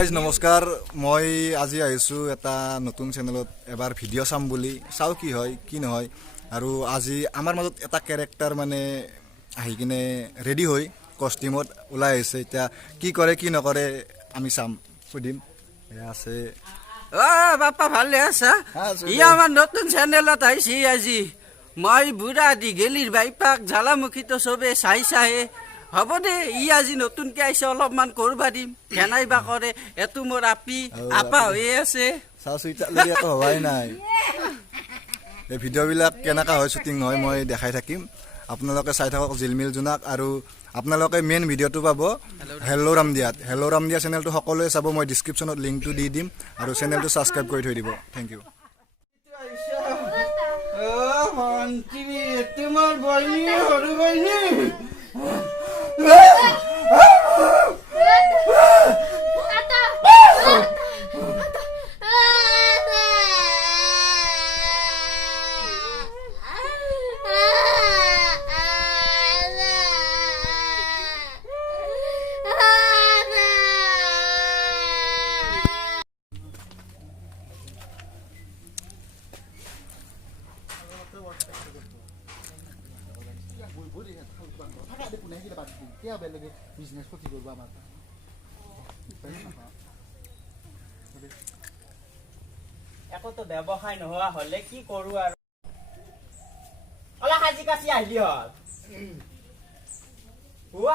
Guys নমস্কাৰ মই আজি আহিছোঁ এটা নতুন চেনেলত এবাৰ ভিডিঅ' চাম বুলি চাওঁ কি হয় কি নহয় আৰু আজি আমাৰ মাজত এটা কেৰেক্টাৰ মানে আহি কিনে ৰেডি হৈ কষ্টিউমত ওলাই আহিছে এতিয়া কি কৰে কি নকৰে আমি চাম সুধিম এয়া আছে বাপ্পা ভালে আছা ই আমাৰ নতুন চ্যানেলত আইছি আজি মই বুঢ়া দীঘেলিৰ বাইপাক জ্বালামুখীটো চবে চাই হ'ব দে ই আজি নতুনকে আইছে অলপমান কৰবা দিম কেনাইবা কৰে এটো মোৰ আপা হৈ আছে চাওঁচোন এতিয়ালৈকে একো হোৱাই নাই এই ভিডিঅ'বিলাক কেনেকুৱা হয় শ্বুটিং হয় মই দেখাই থাকিম আপোনালোকে চাই থাকক জিলমিল জোনাক আৰু আপোনালোকে মেইন ভিডিঅ'টো পাব হেল্ল' ৰামদিয়া চেনেলটো সকলোৱে চাব মই ডিছক্ৰিপশ্যনত লিংকটো দি দিম আৰু চেনেলটো ছাবস্ক্ৰাইব কৰি থৈ দিব থেংক ইউ তোমাৰ বইনী সৰু বইনী একোতো ব্যৱসায় নোহোৱা হলে কি কৰো আৰু অলা হাজি কাছি আহিলি হল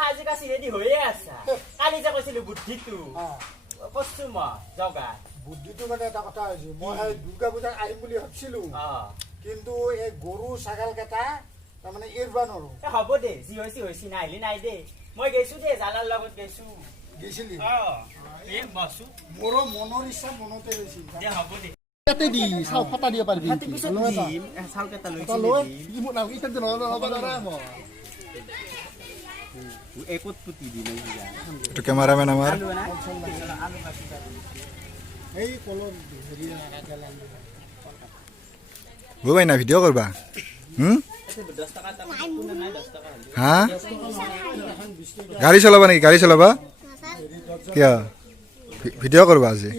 হাজি কাছি ৰেডি হৈয়ে আছা কালি যে কৈছিলো বুদ্ধিটো কছো মই জগা বুদ্ধিটো মানে এটা কথা হৈছে মই দুৰ্গা পূজাত আহিম বুলি ভাবিছিলো কিন্তু এই গৰু ছাগাল কেইটা তাৰমানে এৰবা নোৱাৰো হ'ব দে যি হৈছে নাহিলি নাই দে মই গৈছো দে জালাৰ লগত গৈছো গৈছিলি বসু মোৰো মনৰ ইচ্ছা মনতে গৈছি দে হ'ব দে ইয়াতে দি চাও ফটা দিব পাৰিবি চাউল কেইটা একত পুতি দিলে এইটো কেমেৰামেন আমাৰ এই কলম গৈ না ভিডিঅ' কৰবা হা গাড়ী চলাবা নেকি গাড়ী চলাবা কিয় ভিডিঅ' কৰবা আজি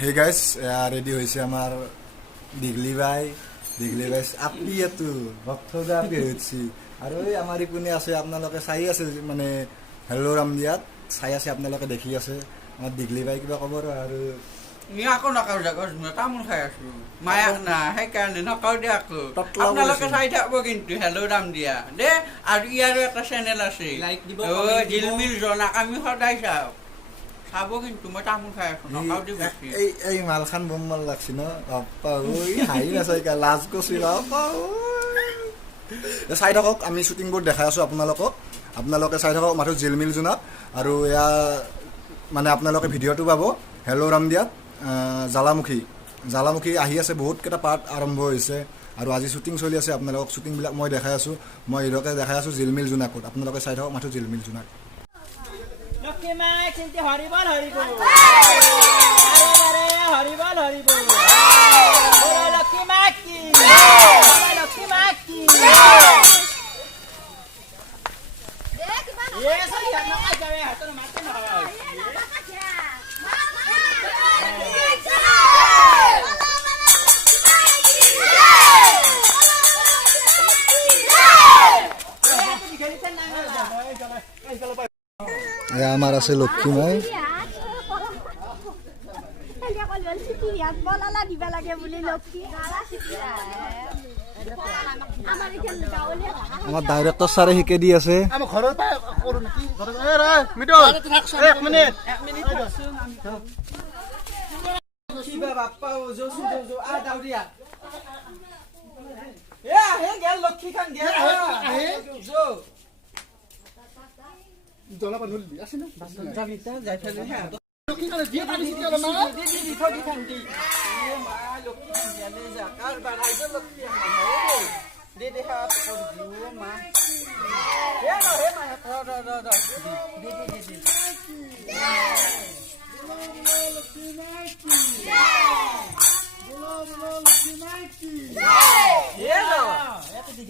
হে গাইজ ৰেডি হৈছে আমাৰ দীঘলি বাই আপি ভক্তজা আপি হৈছি আৰু এই আমাৰ ইপিনে আছে আপোনালোকে চাই আছে মানে হেল্ল' ৰামদিয়াত চাই আছে আপোনালোকে দেখি আছে আমাৰ দীঘলি বাই কিবা ক'ব আৰু আকৌ নকাও জাগৰ তামোল খাই আছো মায়াক না সেইকাৰণে নকাও দে আকৌ আপোনালোকে চাই থাকব কিন্তু হেল্ল' ৰামদিয়া দে আৰু ইয়াৰো এটা চেনেল আছে জিলমিল জনাক আমি সদায় চাওঁ চাব কিন্তু মই তামোল খাই আছো নকাও দি বেছি এই মালখান বম মাল লাগছি ন বাপ্পা ঐ হাঁহি নাচাই লাজ কৈছি বাপ্পা চাই থাকক আমি শ্বুটিংবোৰ দেখাই আছো আপোনালোকে চাই থাকক মাথো জিলমিল জোনাক আৰু এয়া মানে আপোনালোকে ভিডিঅ'টো পাব হেল্ল' ৰামদিয়াত জ্বালামুখী আহি আছে বহুতকেইটা পাৰ্ট আৰম্ভ হৈছে আৰু আজি শ্বুটিং চলি আছে আপোনালোকক শ্বুটিংবিলাক মই দেখাই আছোঁ মই হিৰকে দেখাই আছোঁ জিলমিল জোনাকত আপোনালোকে চাই থাকক মাথো জিলমিল জোনাক আমাৰ আছে লক্ষী মাই আমাৰ ডাইৰেক্টৰ ছাৰে শিকাই দি আছে লক্ষী খান জলা পানুল আছে না যাবি তা যাই ফেলে হ্যাঁ লক্ষী খানে দিয়ে পানি দিতে না দি থদি খান্দি এ মা লক্ষী খান গেলে যা কার বানাইছে লক্ষী খান দে দেখা তো দিও মা হে মা দে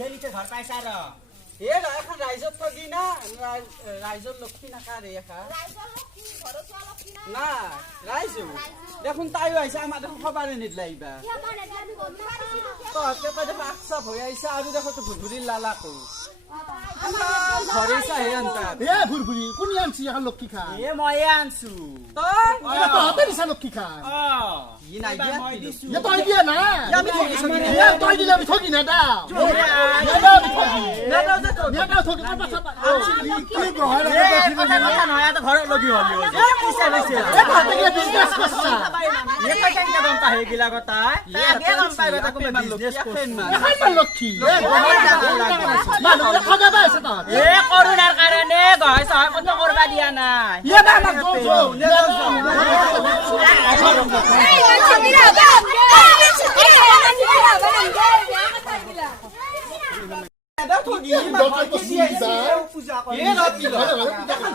গেলিতে ঘৰ পাইছা ৰ এ এখন ৰাইজত ঠগি না ৰাইজৰ লক্ষী নাকাৰে এখন না ৰাইজ দেখোন তাইও আহিছে আমাৰ দেখোন খবৰে নিদিলা এইবাৰ তহঁতে কয় দেখোন আকচাপ হৈ আহিছে আৰু দেখোন তো ভুৰভুৰিৰ লালাকো ঘৰে চাহে আনতা এ ভুৰভুৰি কোনে আনছি এখন লক্ষী খাই এ ময়ে আনছো তই তহঁতে দিছা লক্ষী খাই ই নাই দিয়া মই দিছো এ তই দিয়া না আমি ঠগি ঠগি এ তই দিলে আমি ঠগি না দা নেদাও যে তই নেদাও ঠগি কি গহৰ কথা নহয় তো ঘৰত লগি হলি এ পিছে লৈছে এ ভাতে গিলা বিজনেছ কৰছা এ কই কেনকে গম পাই গিলা কথা এ আগে গম পাই বেটা কোনে বিজনেস করছ এখন লক্ষী এ গহৰ মানুহ ঠগাবা আছে তহঁত এ করোনার কারণে গয় সহ কত করবা দিয়া নাই এ বা আমাক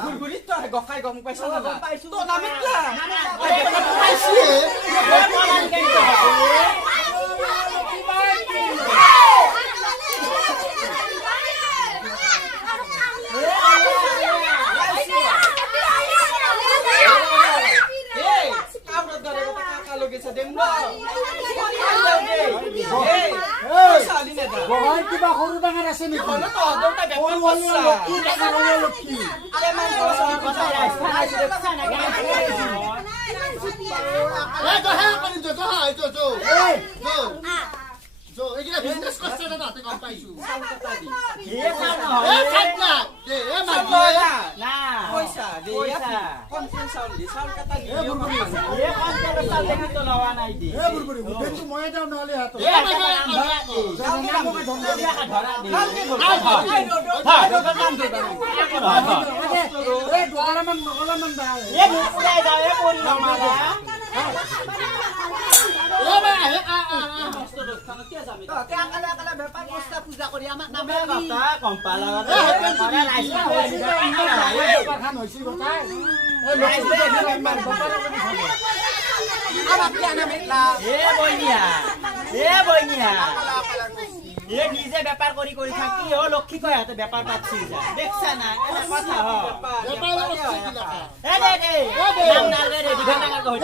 ঘুরঘুরিত তই গখাই গম পাইছ না তো নামিতলা গহৰ কিবা সৰু ডাঙৰ আছে নেকি লক্ষী ডাঙৰ লক্ষী এ গহে কৰি যো যো যো যো যো এইগিলা বিজনেছ কৰছে না তহঁতে গম পাইছো এ খাট না দে এ মাগি না পয়সা দে কনফিডেন্স চাউল দি চাউল কাটা দি এ কন্ট্রোল চাল দেখি তো লওয়া নাই দি এ বুৰবুৰি মুখেটো ময়ে দাও নহলে হাত এ ধৰা দি এ দোকানমান নগলামান বা এ মুকুলাই যাও এ পৰি নমালা এ বা কথা কম্পালা খান হৈছি গোটাই এ বইনিয়া এ নিজে বেপার করি করি থাকি ও লক্ষ্মী কয় হাতে বেপার পাচ্ছি যা দেখছ না এটা কথা হ এ দে দে নাম নাল রে দিঘা নাগার কই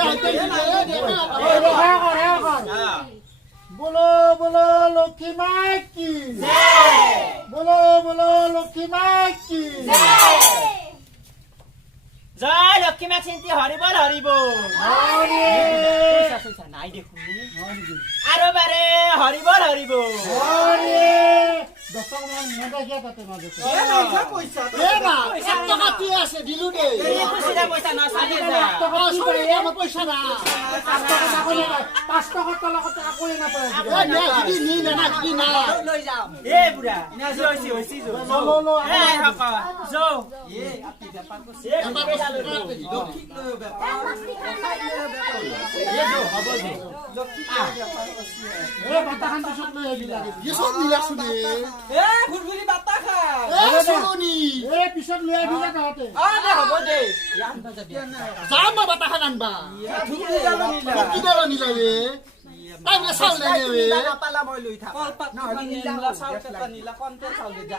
बोलो बोलो लक्ष्मी माई की बोलो बोलो लक्ष्मी माई की জয় লক্ষ্মী মা চিন্তি হরিবল হরিবল নাই দেখুন আরো বারে হরিবল হরিবল পয়সা না সাড়ে পয়সা না 5 টাকা এ বুড়া হইছি যো এ আপনি ব্যাপার করছ এ পয়সা লইবো লক্ষী লয় ব্যাপার এ যো হবো দে লক্ষী লয় ব্যাপার করছ এ ঘুরঘুরি বাতা খা পিছত লৈ আহিবি তহঁতে আ দে হ'ব দে ইয়ান না যাবি যাম মই বাটাখান আনবা ধুতি জানো নিলা কি দাল নিলালে তাইলে চাউল লাগে নাপালা মই লৈ থাক কলপাত নহলি নিলা চাউল কেটা নিলা কন্তে চাউল দে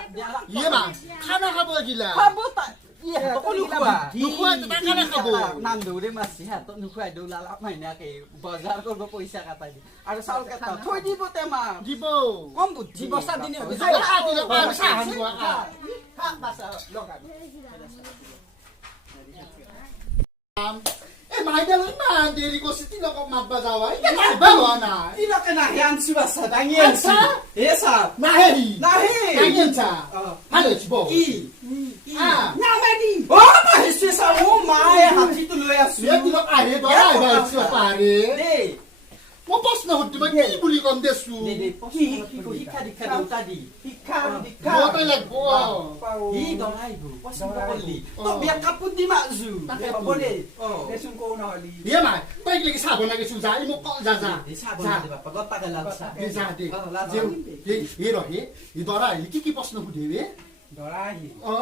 ইয়ে মা খানা খাব গিলা খাবো তা ইয়ে তো নুখুৱা নুখুৱা খানা খাব নাম দৌৰে মাছি হাতত নুখুৱাই দৌলালা মাইনাকে বজাৰ কৰিব পইচা কাটাই দি আৰু চাউল কেটা থৈ দিব তেমা দিব কম বুদ্ধি বস্তা দিনে হবে খা বাসা লগা এই মাইডাল ইমান দেৰি কৰিছে তিলক মাতবা যাৱা এতিয়া মাতবা হোৱা নাই তিলকে নাহে আনছো বাসা দাঙি আনছো এ সাপ নাহে নাহে দাঙি আনছা ভালে হ'ব কি নামাদি ও পাহিছে সাপ ও মায়ে হাতীটো লৈ আছো এ তিলক আহে দৰা আহিবা ইচ্ছা পাৰে দে মই প্ৰশ্ন সুধিব কি বুলি কম দেছো দে দে কি শিক্ষা দীক্ষা দেউতা দি শিক্ষা দীক্ষা মই লাগব ই দৰাইবো পছন্দ কৰলি তো বিয়া কাপোৰ দি মাজু হ'ব দে দেচোন কও নহলি ইয়ে মা তই কি লাগি চাব লাগিছো যা ই মোক ক যা যা যা বাপা গত্তা গেলাল চা যা দে এই ৰহে ই দৰা আহিলে কি প্ৰশ্ন সুধিবি দৰা আহি অ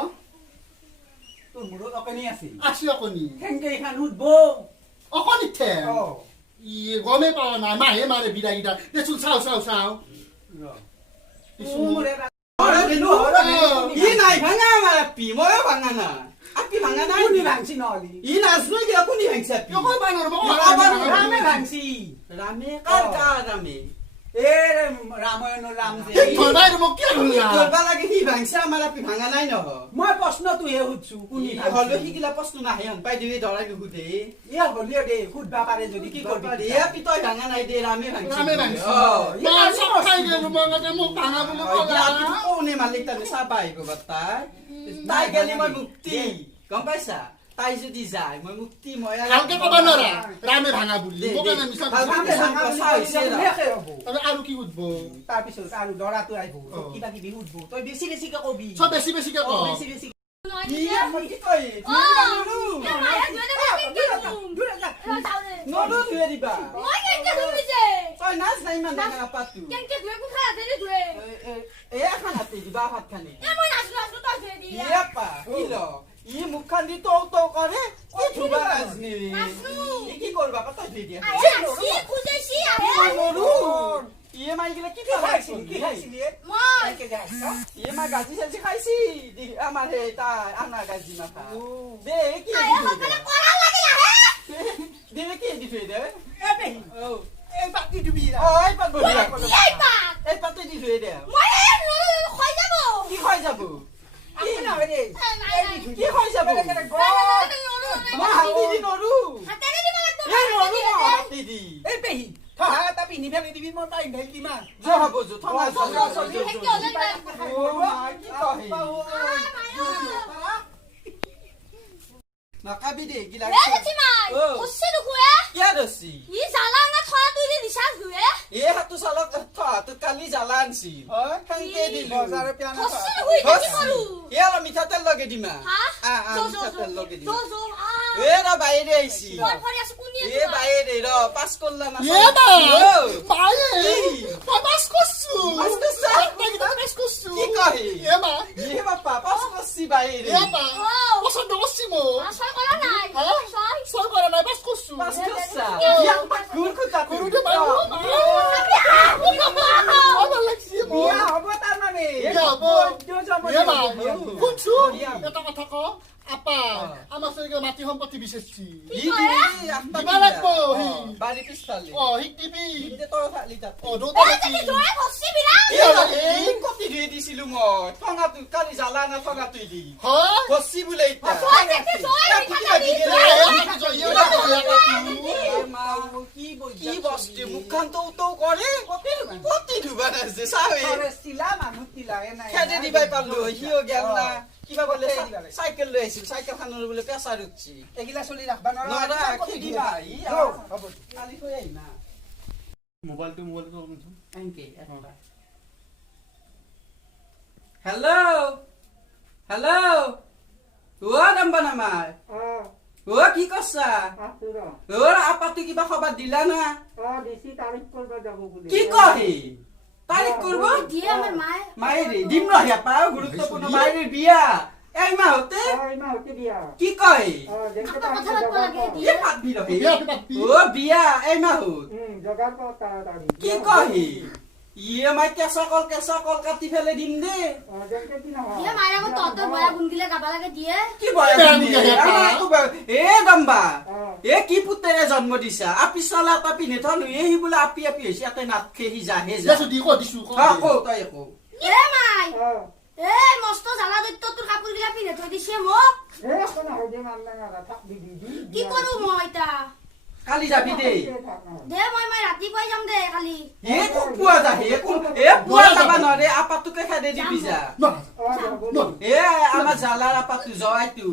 তোৰ মূৰত অকনি আছিল আছে অকনি কেনকে ইখান উঠব অকনিতে ই গমে পাৱা নাই মাহে মাৰে বিদাগিটা দেচোন চাও মোৰ নাই ভাঙা আমার আপি ময়ো ভাঙা না আপি ভাঙা নাই কোনি ভাঙছি নহলি ই নাজনো গিয়া কোনি ভাঙছে আপি নকই বানার রামে ভাঙছি রামে কার রামে এ ৰামায়ণৰ ৰাম যে ধৰবাই মোক কি হল কৰবা লাগে হি ভাঙছে আমাৰ আপি ভাঙা নাই নহ মই প্ৰশ্নটোহে সুধছো কোনি হলো সিগিলা প্ৰশ্ন নাহে হন পাই দিবি ধৰাই নুসুধে ইয়া হলিও দে সুধবা পাৰে যদি কি কৰবি এ আপি তই ভাঙা নাই দে ৰামে ভাঙছে রামে ভাঙছি অ মা সব খাই গেল মগতে মোক ভাঙা বলে কলা কোনে মালিক তানে চাবা আহিব তাই তাই গেলি মই মুক্তি গম পাইছা তাই যদি যায় মই মুক্তি মই কালকে কবা নৰা রামে ভাঙা বুলি মোকে না মিছা ভালকে ভাঙা কথা হৈছে শেষে হ'ব তবে আৰু কি উঠব তাৰপিছত আৰু দৰাটো আহিব কিবা কিবি সুধব তই বেছি বেছিকে কবি সব বেশি বেশি কে কও বেছি বেছি কি মই কি কই নলো ধুয়ে দিবা তই নাচ নাই ইমান ডাঙৰ পাতটো এ খানাতে দিবা ভাত খানি ইয়ে পা কি ল ই মুখখান দি তৌ তৌ কৰে কি ধুবা নাজনি ই কি কৰবা তই ধুই দিয়া নলো ইয়ে মাই গিলা কি খাইছিলি কি খাইছিলি ইয়ে মা গাজি চাজি খাইছি আমার হে তাই আনা গাজি মাথা দে কি দে কি দি দে এবে ও এই বাকি দিবি এই পাত বঢ়িয়া এই পাতে দি ধুই দে কি হৈ যাব কি না রে কি হৈ যাব মই হাতি দি নৰু এই নৰু মই হাতি দি এই পেহি থা তা পিনি ফেলে দিবি মই তাই ভেল দিমা যো হব যো থমা যো ও মা কি কহি নাকাবি দে গিলা কিয়া দছি এ হাতু চালক হাতু কালি জ্বালা আনছি খাংকে দিলো বজাৰৰ পিয়ানো ইয়াৰ মিঠাতেল লগে দিমা মিঠাতেল লগে দিমা এ ৰ বাইৰে আইছি এ বাইৰে ৰ পাস করলা না এ বা পায়ে পাস করছু পাস করছা? পাস করছু কি কহি এ মা এ বাপা পাস করছি বাইরে এ মা পছন্দ করছি মো সর করে নাই পাস করছু পাস করছা ইয়া গুর কুতা গরু দে মা আমার লাগছি মো বিয়া হ'ব তাৰ মানে বিয়া হ'ব। এ মা শুনছু এটা কথা ক আপা আমার সঙ্গে মাটি সম্পত্তি বিশেষছি ই দিবি আস্তা দিবা লাগবো হি বাড়ি পিছফালে হিক দিবি ইতে তো থাকলি তাত দৌতা লাগি এই কপি দিয়ে দিছিলো মই ঠঙা তুই কালি জ্বালা না ঠঙা তুই দি হয় বসছি বলে ইতা কি বস্তি মুখখান তো তো করে কতি ধুবা নাছে চাৱে চিলা মানুহ চিলায়ে নাই খেদে দিবাই পাৰলো হিও গেল না কিবা বলে সাইকেল লৈ আহিছিল সাইকেল খানৰ বোলে পেছাৰ উঠছি এগিলা চলি ৰাখবা নৰা কি দিবা ই হ'ব কালি থৈ আহি না মোবাইলটো এনকে হেল্ল' হেল্ল' ও নাম্বা নামাৰ ও কি কৰছা ও আপাতো কিবা খবৰ দিলা না কি কহি তাৰিখ কৰিব মায়েৰে দিম ৰহি আপা গুৰুত্বপূৰ্ণ মায়েৰে বিয়া এই মাহতে কি কয় কি পাতবি ৰহি ও বিয়া এই মাহত কি কহি ইয়ে মাই কেঁচা কল কাটি ফেলে দিম দে কি বয়া এ দম্বা এ কি পুতেৰে জন্ম দিছা আপি চলা এটা পিন্ধে থলো সি বোলে আপি আপি হৈছে ইয়াতে নাট খেহি যাহে যা দি ক দিছু ক কৌ তই কৌ কালি যাবি দে এ কোন পুৱা যা হে কোন এ পুৱা যাবা নৰে আপাটোকে খেদে দিবি যা এ আমাৰ জালাৰ আপাটো জয়টো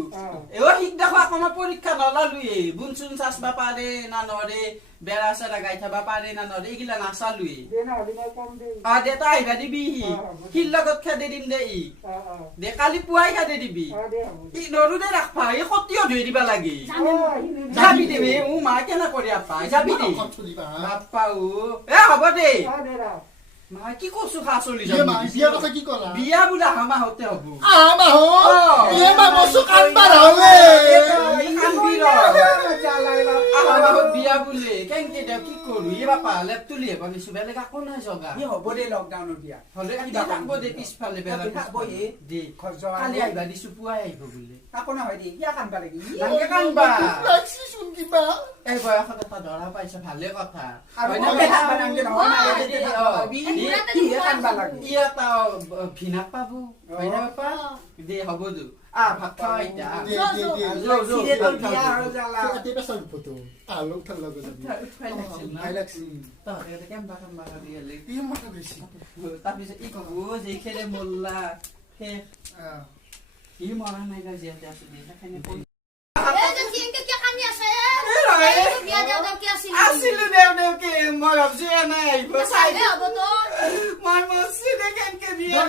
এ শিক দেখো আপোনাৰ পৰীক্ষা নলালুয়ে বুন চুন চাচবা পাৰে না নৰে বেৰা চেৰা গাই থাবা পাৰে না নৰে এইগিলা নাচালুয়ে দে তই আহিবা দিবি সিৰ লগত খেদে দিম দে ই দে কালি পুৱাই খেদে দিবি ই নৰু দে ৰাখবা এই সতিও ধুই দিবা লাগে যাবি দেবে ও মা কেনে কৰি আপা যাবি দে বাপ্পা ও এ হ'ব দে মা কি কৈছো খা চলি এ মা বিয়া কথা কি কলা বিয়া বোলে হামা হতে হ'ব আমা হো এ মা বসু কানবা হলে কান্দি ৰ বিয়া বোলে কেনেকে দিয় কি কৰো ই বাপা লেপ তুলি হেবা নিছো বেলেগ একো নাই জগা হ'ব দে লকডাউনৰ বিয়া হলে কিবা থাকব দে পিছফালে বেলা থাকব হে দে খৰচ কালি আহিবা দিছো পুৱাই আহিব বোলে কাকো নহয় দে ইয়া কান্দবা লাগি নালগে কান্দবা লাগছিচোন কিবা এই বয়সত এটা ধৰা পাইছে ভালে কথা আৰু হয় না? কান্দবা নালগে নহয় না কি কান্দবা লাগে ই এটা ভিনাক পাব হয় না বাপা দে হ'ব দু ভাত খাৱা এতিয়া চিৰিয়েলৰ বিয়া আৰু জ্বালা আলক ঠাল লাগি যাবি ভাই লাগছি ই মাথা গৈছি তাৰপিছত ই কব যে খেলে মল্লা শেষ ই মৰা নাই গা জীয়াতে আছো দে সেইখিনি কৈ আছিলো দেও দেউকে মই ভাবছো এনে আহিব চাই মই মৰছি দে কেনকে বিয়া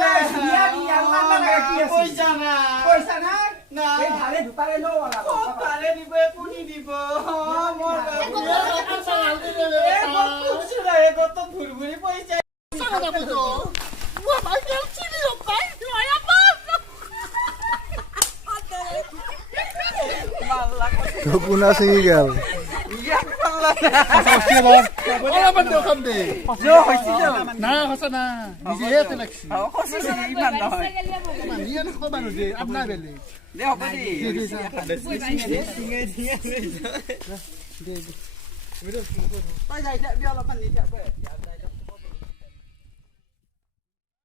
পইচা নাই পইচা নাই না এই ভালে দুপাৰে লো ওলা পাৰে দিব কোনি দিব মোৰ গত ভুৰভুৰি পইচা কোনা ছিঙি গেল না সঁচা না নিজে লাগছি ইমান নহয় আপোনাৰ বেলেগ দে হ'ব দে তই যাই অলপমান নিচা